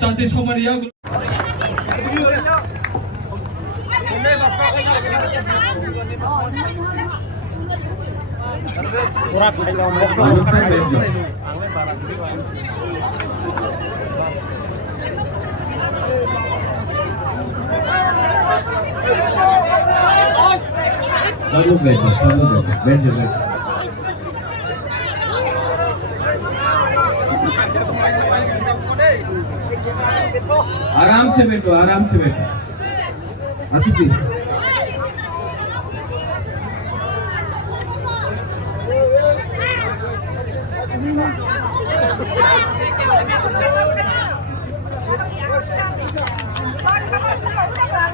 शांति सोमरिया आराम से बैठो, आराम से बैठो।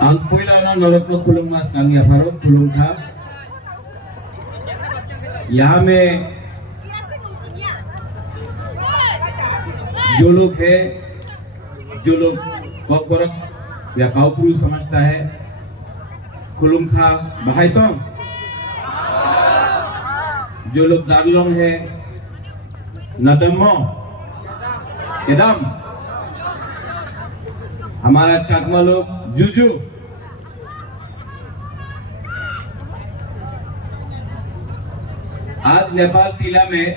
Ang pula na नरोत्तम खुलुम मास कांगिया फारो खुलुम था। यहाँ में जो लोग है, जो लोग कॉकरोच या काउपुरु समझता है, खुलुम था भाई तो जो लोग दारुलोंग है, नदमो, केदम, हमारा चाकमा लोग जुजू, आज नेपाल टीला में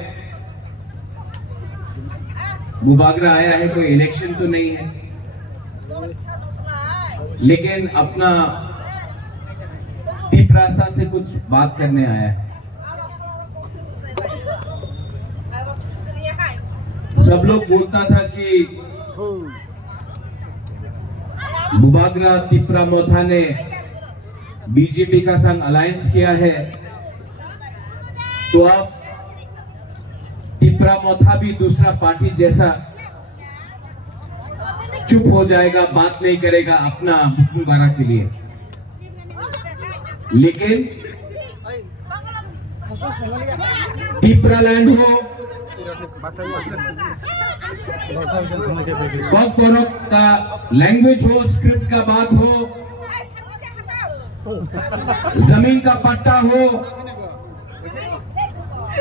मुबागरा आया है, कोई इलेक्शन तो नहीं है, लेकिन अपना टिप्रासा से कुछ बात करने आया है। सब लोग बोलता था कि मुबागरा तिप्रा मोथा ने बीजेपी का संग अलायंस किया है, तो अब तिप्रा मोथा भी दूसरा पार्टी जैसा चुप हो जाएगा, बात नहीं करेगा अपना मुबारा के लिए। लेकिन तिप्रा लैंड हो, कॉकरोच का लैंग्वेज हो, स्क्रिप्ट का बात हो, जमीन का पट्टा हो,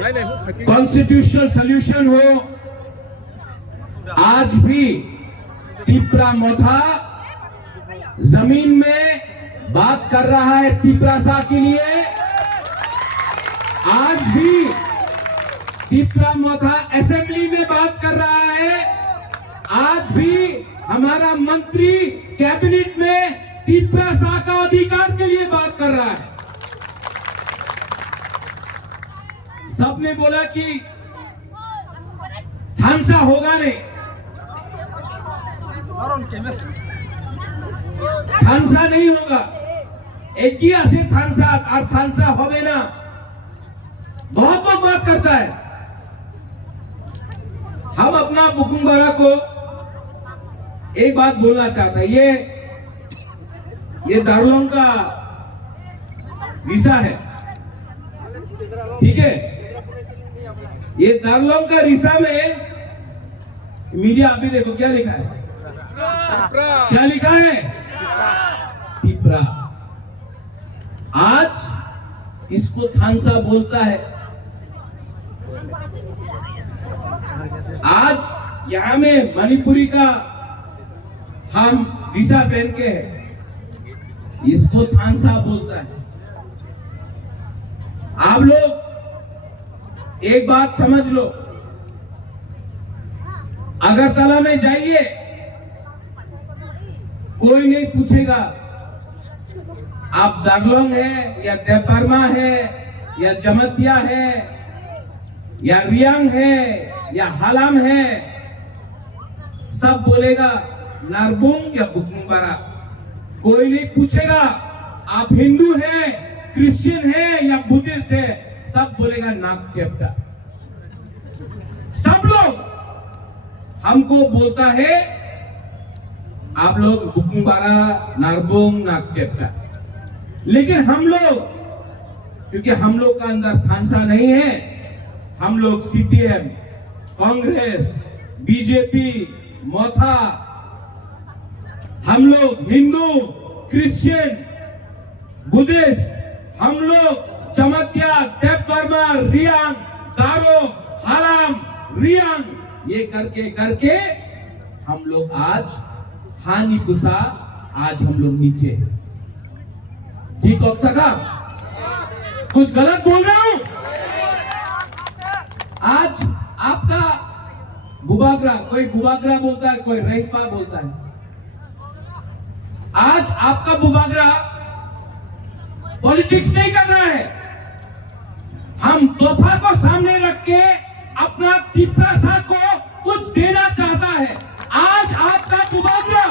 कॉन्स्टिट्यूशनल सॉल्यूशन हो, आज भी तिप्रा मोथा जमीन में बात कर रहा है तिप्रासा के लिए। आज भी तिप्रा मोथा असेंबली में बात कर रहा है। आज भी हमारा मंत्री कैबिनेट में तिप्रासा का अधिकार के लिए बात कर रहा है। सबने बोला कि थानसा होगा नहीं, थानसा नहीं होगा, एक ही ऐसे थानसा और थानसा होवे ना, बहुत लोग बात करता है। हम अपना बुकुंबारा को एक बात बोलना चाहता है, ये दारुलों का विसा है, ठीक है? ये दारुलों का रिसा में मीडिया, आप भी देखो क्या लिखा है, क्या लिखा है, पिपरा। आज इसको थानसा बोलता है। आज यहां में मणिपुरी का हम विसा पहन के है, इसको थानसा बोलता है। आप लोग एक बात समझ लो, अगरतला में जाइए, कोई नहीं पूछेगा आप दागलोंग है या देवबर्मा है या जमतिया है या रियांग है या हालाम है, सब बोलेगा नारबुंग या बुकमुंगबारा। कोई नहीं पूछेगा आप हिंदू है, क्रिश्चियन है या बुद्धिस्ट है, सब बोलेगा नाक चेप्टा। सब लोग हमको बोलता है आप लोग बुकमुंगबारा, नारबुंग, नाक चेप्टा। लेकिन हम लोग, क्योंकि हम लोग का अंदर थानसा नहीं है, हम लोग सीपीएम, कांग्रेस, बीजेपी, मोथा, हम लोग हिंदू, क्रिश्चियन, बुद्धिस्ट, हम लोग चमत्या, देवबर्मा, रियांग, गारो, हालाम, रियांग, ये करके करके हम लोग आज हानिपुसा, आज हम लोग नीचे। ठीक हो सका? कुछ गलत बोल रहा हूं? आज आपका बुबागरा, कोई बुबागरा बोलता है, कोई रेंगपा बोलता है। आज आपका बुबागरा पॉलिटिक्स नहीं कर रहा है, हम तोहफा को सामने रख के अपना तिप्रासा को कुछ देना चाहता है। आज आपका बुबागरा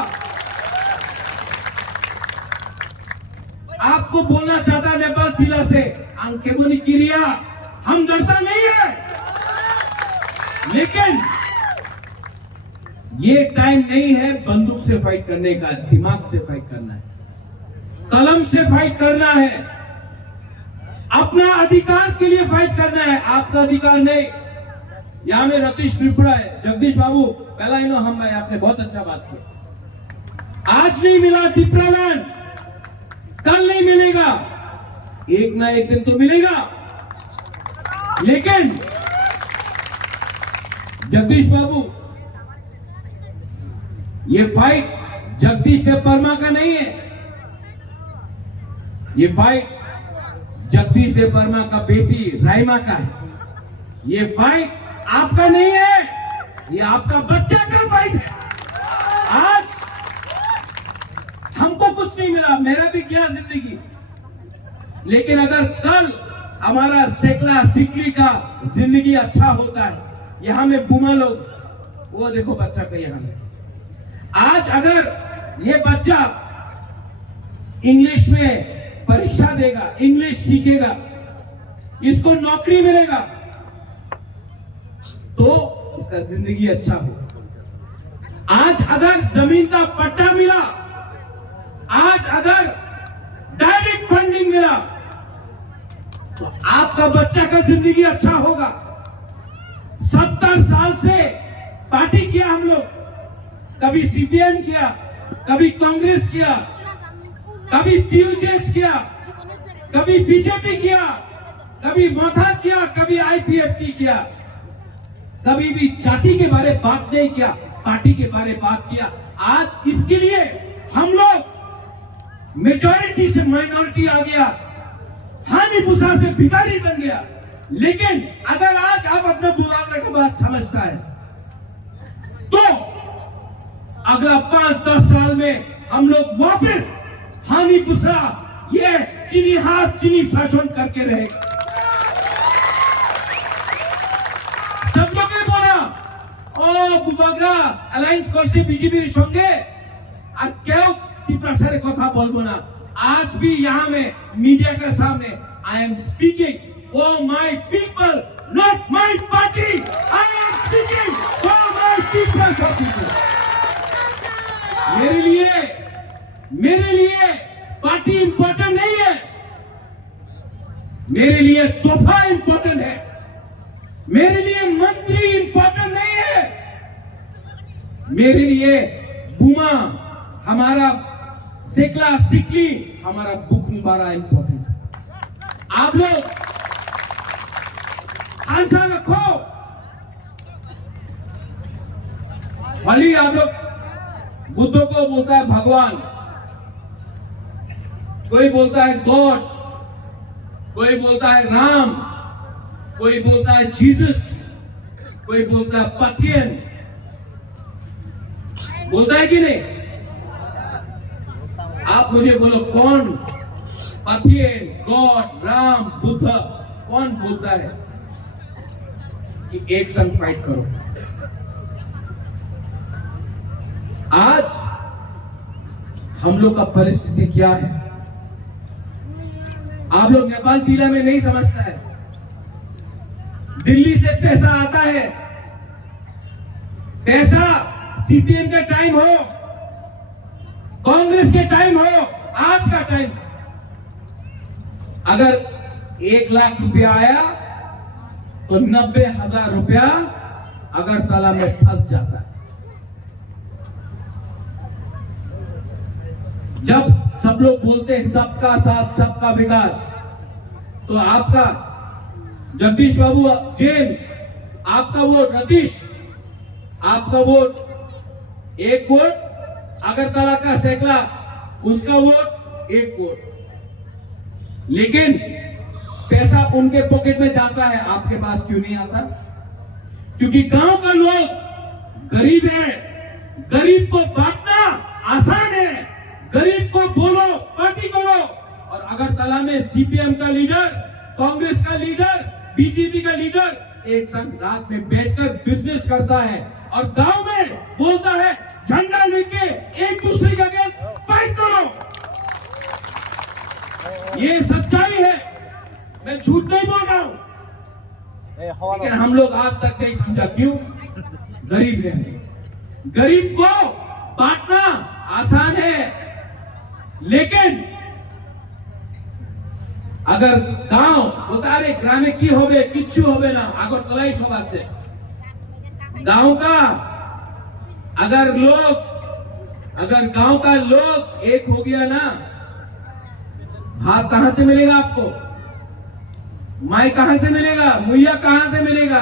आपको बोलना चाहता है नेपाल तिला से अंकेमनी क्रिया, हम डरता नहीं है, लेकिन ये टाइम नहीं है बंदूक से फाइट करने का, दिमाग से फाइट करना है, कलम से फाइट करना है, अपना अधिकार के लिए फाइट करना है। आपका अधिकार नहीं। यहां में रतीश त्रिपुरा है, जगदीश बाबू पहला ही हम है, आपने बहुत अच्छा बात किया। आज नहीं मिला त्रिपुरालैंड, कल नहीं मिलेगा, एक ना एक दिन तो मिलेगा। लेकिन जगदीश बाबू, ये फाइट जगदीश देवबर्मा का नहीं है, ये फाइट जगदीश देवबर्मा का बेटी राइमा का है। ये फाइट आपका नहीं है, ये आपका बच्चा का फाइट है। आज हमको कुछ नहीं मिला, मेरा भी क्या जिंदगी, लेकिन अगर कल हमारा सेकला सिकली का जिंदगी अच्छा होता है, यहां में बुमा लोग, वो देखो बच्चा का यहां में, आज अगर ये बच्चा इंग्लिश में परीक्षा देगा, इंग्लिश सीखेगा, इसको नौकरी मिलेगा, तो इसका जिंदगी अच्छा हो। आज अगर जमीन का पट्टा मिला, आज अगर डायरेक्ट फंडिंग मिला, तो आपका बच्चा का जिंदगी अच्छा होगा। 70 साल से पार्टी किया हम लोग, कभी सीपीएम किया, कभी कांग्रेस किया, कभी टीयूजेस किया, कभी बीजेपी किया, कभी मोथा किया, कभी आईपीएफटी किया, कभी भी जाति के बारे बात नहीं किया, पार्टी के बारे बात किया। आज इसके लिए हम लोग मेजॉरिटी से माइनॉरिटी आ गया, हानिपुसा से भिखारी बन गया। लेकिन अगर आज आप अपने बुबागरा की बात समझता है, तो अगला 5-10 साल में हम लोग वापस हानिपुसा, ये चीनी हाथ चीनी शासन करके रहेगा। सब लोग ने बोला ओ बुबागरा अलायंस करছে বিজেপির সঙ্গে, আর কেউ ত্রিপুরার কথা বলবো না। आज भी यहाँ में मीडिया के सामने I am speaking for my people, not my party. I am speaking for my people. मेरे लिए पार्टी इंपॉर्टेंट नहीं है, मेरे लिए तोहफा इंपॉर्टेंट है, मेरे लिए मंत्री इंपॉर्टेंट नहीं है, मेरे लिए बुमा हमारा सेकला सिकली हमारा बुक बड़ा इंपॉर्टेंट है। आप लोग आंसर रखो। भली आप लोग बुद्धों को बोलता है भगवान, कोई बोलता है गॉड, कोई बोलता है राम, कोई बोलता है जीसस, कोई बोलता है पथियन, बोलता है कि नहीं? आप मुझे बोलो कौन पथियन, गॉड, राम, बुद्ध कौन बोलता है कि एक संग फाइट करो? आज हम लोग का परिस्थिति क्या है आप लोग नेपाल टीला में नहीं समझता है। दिल्ली से पैसा आता है, पैसा सीपीएम का टाइम हो, कांग्रेस के टाइम हो, आज का टाइम, अगर 1 लाख रुपया आया तो 90,000 रुपया अगरतला में फंस जाता है। जब सब लोग बोलते हैं सबका साथ सबका विकास, तो आपका जगदीश बाबू जेम्स, आपका वोट रतीश, आपका वोट, एक वोट अगरतला का सेकला, उसका वोट 1 वोट, लेकिन पैसा उनके पॉकेट में जाता है, आपके पास क्यों नहीं आता? क्योंकि गांव का लोग गरीब है, गरीब को बांटना आसान है, गरीब को बोलो पार्टी करो। और अगरतला में सीपीएम का लीडर, कांग्रेस का लीडर, बीजेपी का लीडर एक संग रात में बैठकर बिजनेस करता है और गांव में बोलता है झंडा लेके एक दूसरे के अगेंस्ट फाइट करो। ये सच्चाई है, मैं झूठ नहीं बोल रहा हूं। लेकिन हम लोग आज तक नहीं समझा, क्यों? गरीब है, गरीब को बांटना आसान है, लेकिन अगर गांव बता रहे ग्रामे की होवे किच्छु होवे ना अगरतलाई सभा से गांव का अगर गांव का लोग एक हो गया ना, भात कहां से मिलेगा आपको? माई कहां से मिलेगा? मुहैया कहां से मिलेगा?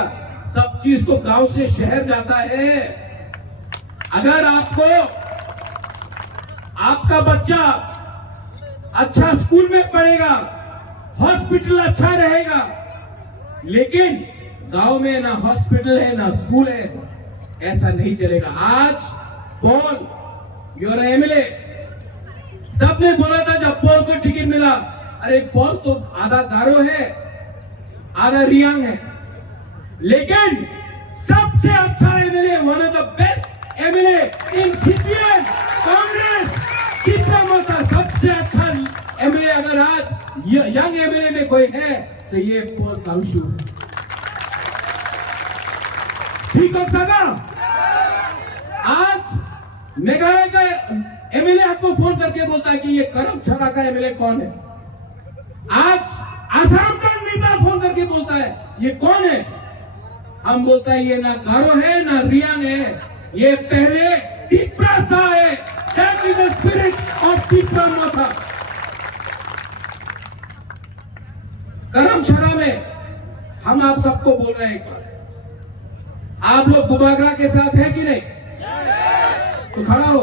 सब चीज तो गांव से शहर जाता है। अगर आपका बच्चा अच्छा स्कूल में पढ़ेगा, हॉस्पिटल अच्छा रहेगा, लेकिन गांव में ना हॉस्पिटल है ना स्कूल है, ऐसा नहीं चलेगा। आज पॉल योर एमएलए, सबने बोला था जब पॉल को टिकट मिला, अरे पॉल तो आधा गारो है, आधा रियांग है, लेकिन सबसे अच्छा MLA, one of the best MLA in CPM Congress तीसरा मोटा सबसे अच्छा एमएलए अगर आज यंग एमएलए में कोई है तो ये पॉल कांशु है। ठीक हो सका? आज मेघालय का एमएलए आपको फोन करके बोलता है कि ये करम छड़ा का एमएलए कौन है। आज आसाम का नेता फोन करके बोलता है ये कौन है। हम बोलता है ये ना गारो है ना रियांग है, ये पहले तिप्रासा है। That is the spirit of Tipra Motha। करमछड़ा में हम आप सबको बोल रहे हैं, आप लोग बुबागरा के साथ है कि नहीं? तो खड़ा हो।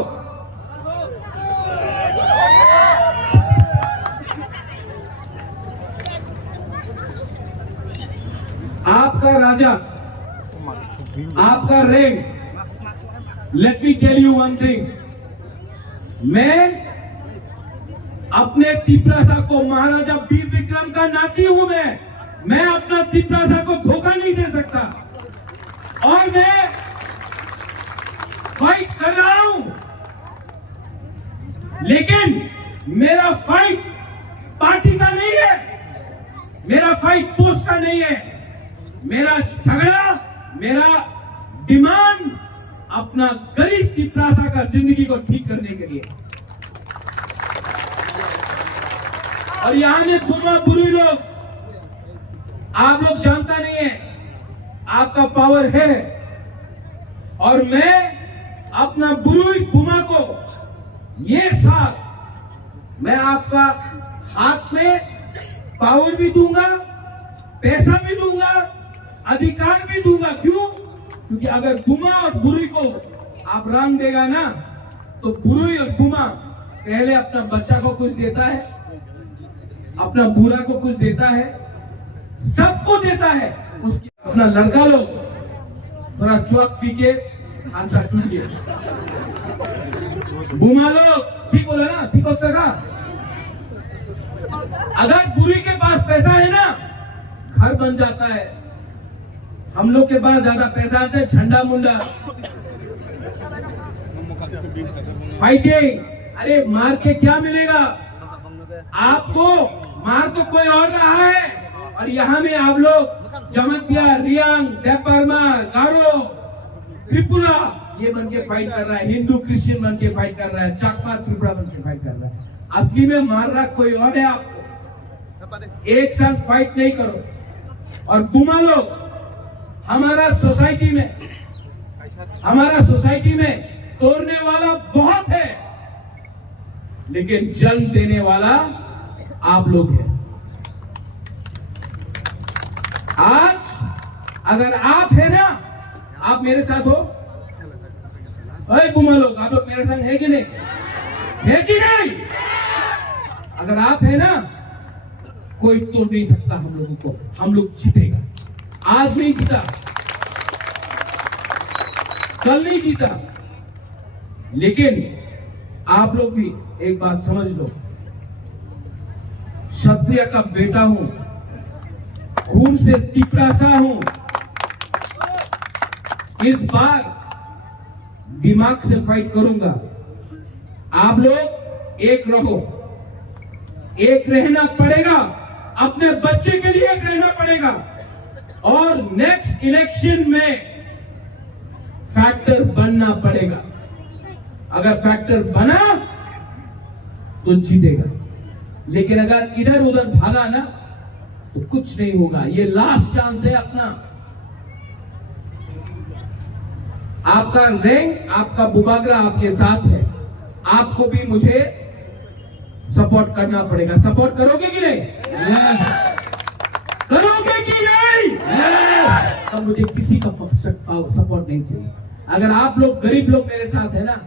आपका राजा, आपका rank, let me tell you one thing, मैं अपने तिप्रासा को, महाराजा वीर विक्रम का नाती हूं मैं अपना तिप्रासा को धोखा नहीं दे सकता और मैं फाइट कर रहा हूं, लेकिन मेरा फाइट पार्टी का नहीं है, मेरा फाइट पोस्ट का नहीं है, मेरा झगड़ा, मेरा डिमांड अपना गरीब तिप्रासा का जिंदगी को ठीक करने के लिए। और यहां में बुरी लोग, आप लोग जानता नहीं है, आपका पावर है और मैं अपना बुरी बुमा को ये साल मैं आपका हाथ में पावर भी दूंगा, पैसा भी दूंगा, अधिकार भी दूंगा। क्यों? क्योंकि अगर बुमा और बुरी को आप रंग देगा ना, तो बुरी और बुमा पहले अपना बच्चा को कुछ देता है, अपना बुरा को कुछ देता है, सबको देता है। उसकी अपना लड़का लोग थोड़ा चौक पी के हाथ टूट गया, बुमा लोग ठीक बोला ना, ठीक हो सका। अगर बुरी के पास पैसा है ना, घर बन जाता है। हम लोग के पास ज्यादा पैसा है, झंडा मुंडा फाइटिंग। अरे मार के क्या मिलेगा आपको? मार तो कोई और रहा है, और यहाँ में आप लोग जमतिया, रियांग, देवबर्मा, गारो, त्रिपुरा ये बन के फाइट कर रहा है, हिंदू क्रिश्चियन बन के फाइट कर रहा है, चाकमा त्रिपुरा बन के फाइट कर रहा है। असली में मार रहा कोई और है आपको। एक साथ फाइट नहीं करो। और बुमा लोग हमारा सोसाइटी में तोड़ने वाला बहुत है, लेकिन जन्म देने वाला आप लोग हैं। आज अगर आप है ना, आप मेरे साथ हो। अरे बुमा लोग, आप लोग मेरे संग है कि नहीं? है कि नहीं? अगर आप है ना, कोई तोड़ नहीं सकता हम लोगों को। हम लोग जीतेगा। आज नहीं जीता, कल नहीं जीता, लेकिन आप लोग भी एक बात समझ लो, क्षत्रिय का बेटा हूं, खून से तिपरासा हूं। इस बार दिमाग से फाइट करूंगा। आप लोग एक रहो, एक रहना पड़ेगा, अपने बच्चे के लिए एक रहना पड़ेगा, और नेक्स्ट इलेक्शन में फैक्टर बनना पड़ेगा। अगर फैक्टर बना तो जीतेगा, लेकिन अगर इधर उधर भागा ना तो कुछ नहीं होगा। ये लास्ट चांस है अपना। आपका रैंक, आपका बुबागरा आपके साथ है। आपको भी मुझे सपोर्ट करना पड़ेगा। सपोर्ट करोगे कि नहीं? yes. करोगे कि नहीं? yes. तब मुझे किसी का सपोर्ट नहीं चाहिए। अगर आप लोग गरीब लोग मेरे साथ है ना,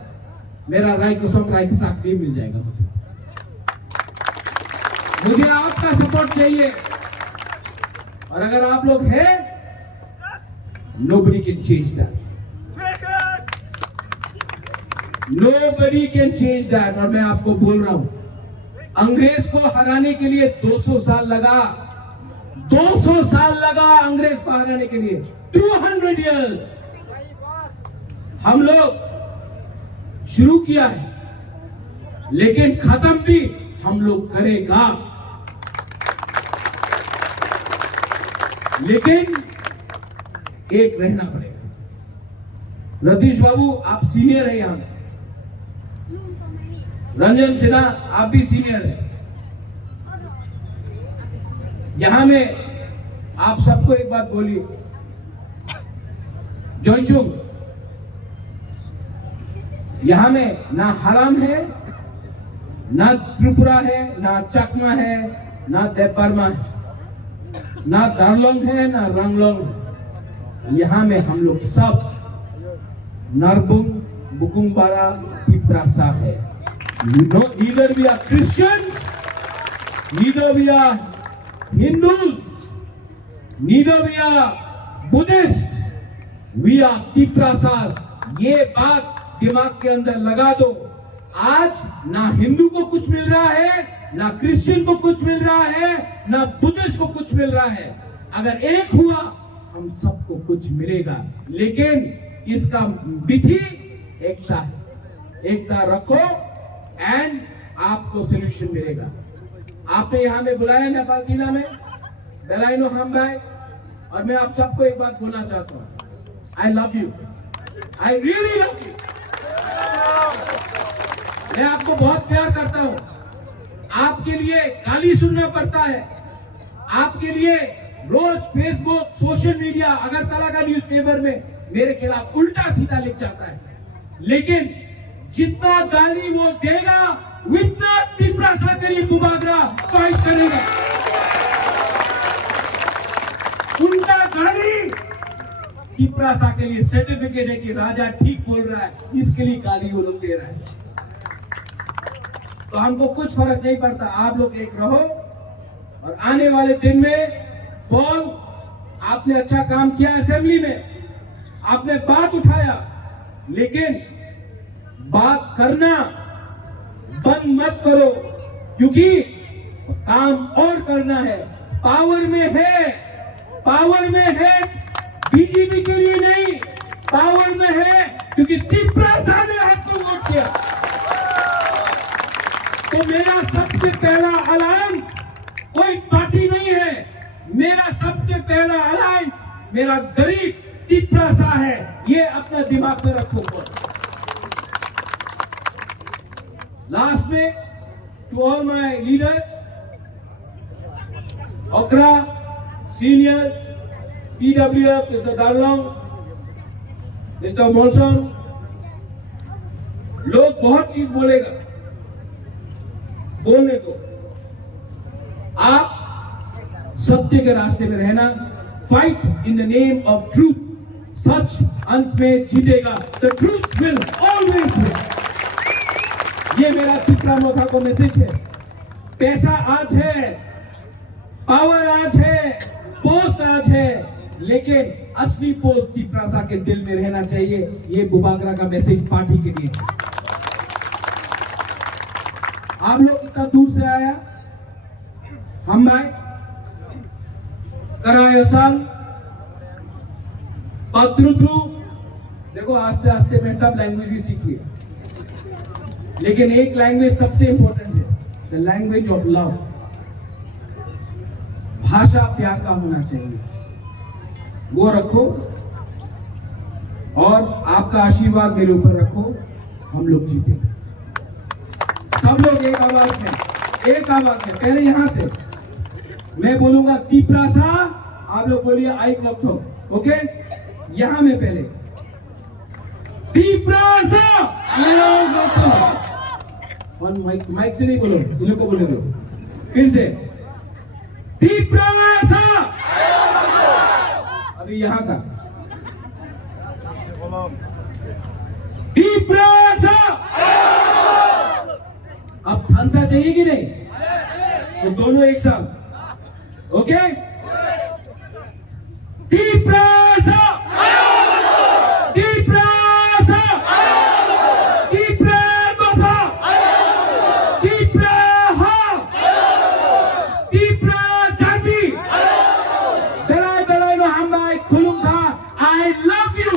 मेरा राय के साथ भी मिल जाएगा। मुझे आपका सपोर्ट चाहिए। और अगर आप लोग हैं, nobody can change that. Nobody can change that. और मैं आपको बोल रहा हूं, अंग्रेज को हराने के लिए 200 साल लगा। 200 साल लगा अंग्रेज को हराने के लिए। 200 years हम लोग शुरू किया है, लेकिन खत्म भी हम लोग करेगा। लेकिन एक रहना पड़ेगा। रतीश बाबू आप सीनियर है यहां, रंजन सिन्हा आप भी सीनियर है। यहां में आप सबको एक बात बोलिए, जोइचुंग, यहां में ना हराम है, ना त्रिपुरा है, ना चकमा है, ना देवबर्मा है, ना दार्लोंग है, ना रंगलोंग है। यहां में हम लोग सब नरबुंग, बुकुंगबारा, तिपरासा है। Neither we are Christians, neither we are Hindus, neither we are Buddhists, we are Tiprasas। ये बात दिमाग के अंदर लगा दो। आज ना हिंदू को कुछ मिल रहा है, ना क्रिश्चियन को कुछ मिल रहा है, ना बुद्धिस्ट को कुछ मिल रहा है। अगर एक हुआ हम सबको कुछ मिलेगा। लेकिन इसका विधि एकता है। एकता रखो एंड आपको सोल्यूशन मिलेगा। आपने यहां में बुलाया नेपाल जिला में बेलाइनो हम भाई, और मैं आप सबको एक बात बोलना चाहता हूं, I love you, I really love you. मैं आपको बहुत प्यार करता हूं। आपके लिए गाली सुनना पड़ता है, आपके लिए रोज फेसबुक, सोशल मीडिया, अगरतला का न्यूज़पेपर में मेरे खिलाफ उल्टा सीधा लिख जाता है, लेकिन जितना गाली वो देगा विथनाथ तिप्रा साकरी बुबागरा फाइट करेगा। उनका गाली तिप्रासा के लिए सर्टिफिकेट है कि राजा ठीक बोल रहा है, इसके लिए गाली वो लोग दे रहा है। तो हमको कुछ फर्क नहीं पड़ता, आप लोग एक रहो और आने वाले दिन में बोल आपने अच्छा काम किया, असेंबली में आपने बात उठाया, लेकिन बात करना बंद मत करो, क्योंकि काम और करना है। पावर में है बीजेपी के लिए नहीं, पावर में है क्योंकि तिप्रासा ने आपको वोट किया। तो मेरा सबसे पहला अलायंस कोई पार्टी नहीं है, मेरा सबसे पहला अलायंस मेरा गरीब तिप्रासा है, ये अपना दिमाग में रखो। लास्ट में टू ऑल माय लीडर्स, ओकरा seniors, PWF, Mr. Darlong, Mr. Monson, लोग बहुत चीज बोलेगा, बोलने दो। आप सत्य के रास्ते में रहना, fight in the name of truth, सच अंत में जीतेगा। The truth will always win. ये मेरा तिप्रा मोथा को मैसेज है। पैसा आज है, पावर आज है, पोस्ट आज है, लेकिन असली पोस्ट तिप्रासा के दिल में रहना चाहिए। ये बुबागरा का मैसेज पार्टी के लिए। आप लोग इतना दूर से आया, हम आए करायोसाल पत्रुद्रु। देखो आस्ते आस्ते मैं सब लैंग्वेज भी सीख लिया, लेकिन एक लैंग्वेज सबसे इंपॉर्टेंट है, द लैंग्वेज ऑफ लव। भाषा प्यार का होना चाहिए, वो रखो और आपका आशीर्वाद मेरे ऊपर रखो, हम लोग जीतेंगे। सब लोग एक आवाज में पहले यहां से मैं बोलूंगा तिप्रासा, आप लोग बोलिए आई कॉक्थो। ओके, यहां में पहले तिप्रासा, और माइक से नहीं बोलो, इन लोग को बोले दो फिर से, तिप्रासा। अभी यहां का तिप्रासा। अब थानसा चाहिए कि नहीं? तो दोनों एक साथ। ओके, तिप्रासा, तिप्रासा, तिप्रासा, तिप्राहा, तिप्रा जाति, बेलाय बेलाय नो हम खुलुम था। I love you.